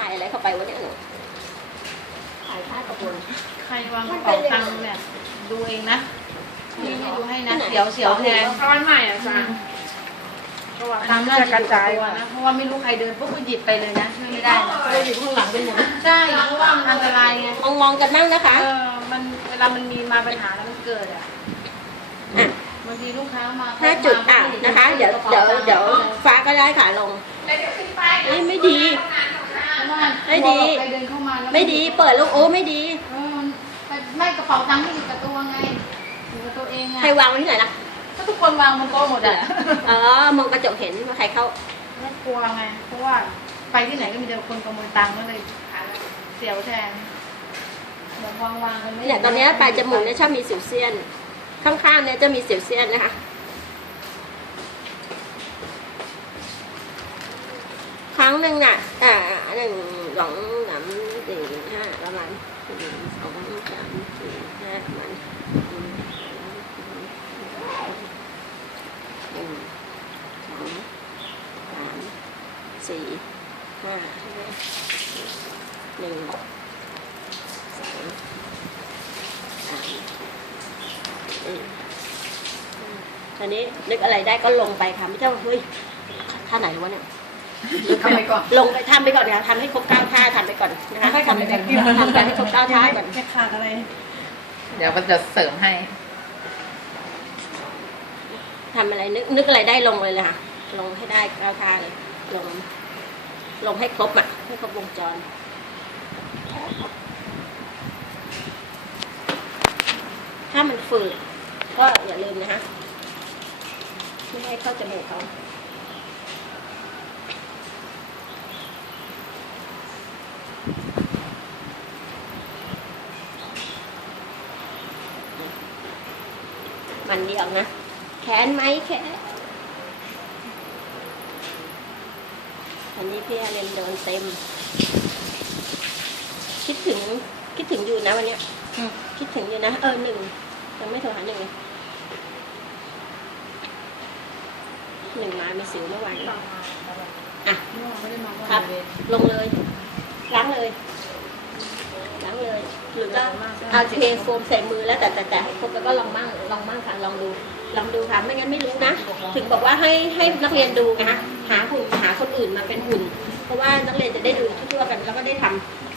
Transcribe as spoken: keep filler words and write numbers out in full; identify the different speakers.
Speaker 1: ายอะไรเข้าไปวะเนี่ยหนูถ่ายท่ากระบวน
Speaker 2: ใครวางกระเป๋าตังค์เนี่ยดูเองนะนี่ไม่ดูให้นะเสียวเสียวแทน
Speaker 3: ร้อนใหม่อ่ะจ้ะ
Speaker 2: ตามน่าจะกระจายนะเพราะว่าไม่รู้ใครเดินปุ๊บก็หยิบไปเลยนะช่วยไม่ได้นะ
Speaker 3: เราอยู่ข้างหลังเป็นหมด
Speaker 2: ใช่เพราะว่ามันอันตรายไง
Speaker 1: มองมองกันนั่งนะคะ
Speaker 2: เออมันเวลามันมีมาปัญหาแล้วมันเกิดอ่ะ
Speaker 1: อ่ะ
Speaker 2: บางทีลูกค้ามา
Speaker 1: ห้าจุดอ่ะนะคะ เดี๋ยวเดี๋ยวเดี๋ยวฟ้าก็ได้ขาลงนี่ไม่ดี ไม่ดี
Speaker 2: ใครเดินเข้ามาแล้ว
Speaker 1: ไม่ดีเปิดลูกโอ้ไม่ดี
Speaker 2: เออไม่กระเป๋าตังค์ไม่อยู่กับตัวไงอยู่กับตัวเองไง
Speaker 1: ใครวางไว้ที่ไหนล่ะ
Speaker 2: ถ้าทุกคนวางบนโต๊ะหมดอ่ะ
Speaker 1: เออมองกระจกเห็นว่าใครเข้า
Speaker 2: ไม่กลัวไงเพราะว่าไปที่ไหนก็มีแต่คนขโมยตังค์ก็เลยเสียวแทนเดี๋ยววางวางกันไม่
Speaker 1: เนี่ยตอนเนี้ยปลายจมูกเนี่ยชอบมีสิวเซียน ข้างๆเนี่ยจะมีสิวเซียนนะคะ ครั้งหนึ่งน่ะ อ่าหนึ่งสองสามสี่ห้าประมาณหนึ่งสองสามสี่ห้าประมาณหนึ่งสองสามสี่ห้าใช่ไหมหนึ่งสองสามอืมตอนนี้นึกอะไรได้ก็ลงไปค่ะไม่ใช่ว่าเฮ้ยท่าไหนวะเนี่ย
Speaker 3: ทำไปก่อน
Speaker 1: ลงไปทำไปก่อนนะคะทำให้ครบเก้าท่าทำไปก่อนนะคะทำไปก่อนทำไปให้ครบเก้าท่าก่อน
Speaker 3: แค่ขาดอะไร เดี๋ยวมันจะเสริมให้
Speaker 1: ทำอะไรนึกนึกอะไรได้ลงเลยเลยค่ะ ลงให้ได้เก้าท่าเลย ลง ลงให้ครบอ่ะให้ครบวงจร ถ้ามันฝืดก็อย่าลืมนะคะไม่ให้เข้าจมูกเขามันเดียวนะแขนไหมแขนอันนี้พี่อาเรนโดนเต็ม คิดถึงคิดถึงอยู่นะวันเนี้ยคิดถึงอยู่นะเออหนึ่งยังไม่โทรหาหนึ่งเลยหนึ่งมามีสิวเมื่อวานอ่ะครับลงเลยล้างเลยล้างเลยหรือก็เอาเทโฟมใส่มือแล้วแต่แต่แต่ให้ครบแล้วก็ลองมั่งลองมั่งค่ะลองดูลองดูค่ะไม่งั้นไม่รู้นะถึงบอกว่าให้ให้นักเรียนดูนะคะหาหุ่นหาคนอื่นมาเป็นหุ่นเพราะว่านักเรียนจะได้ดูทั่วๆกันแล้วก็ได้ทำ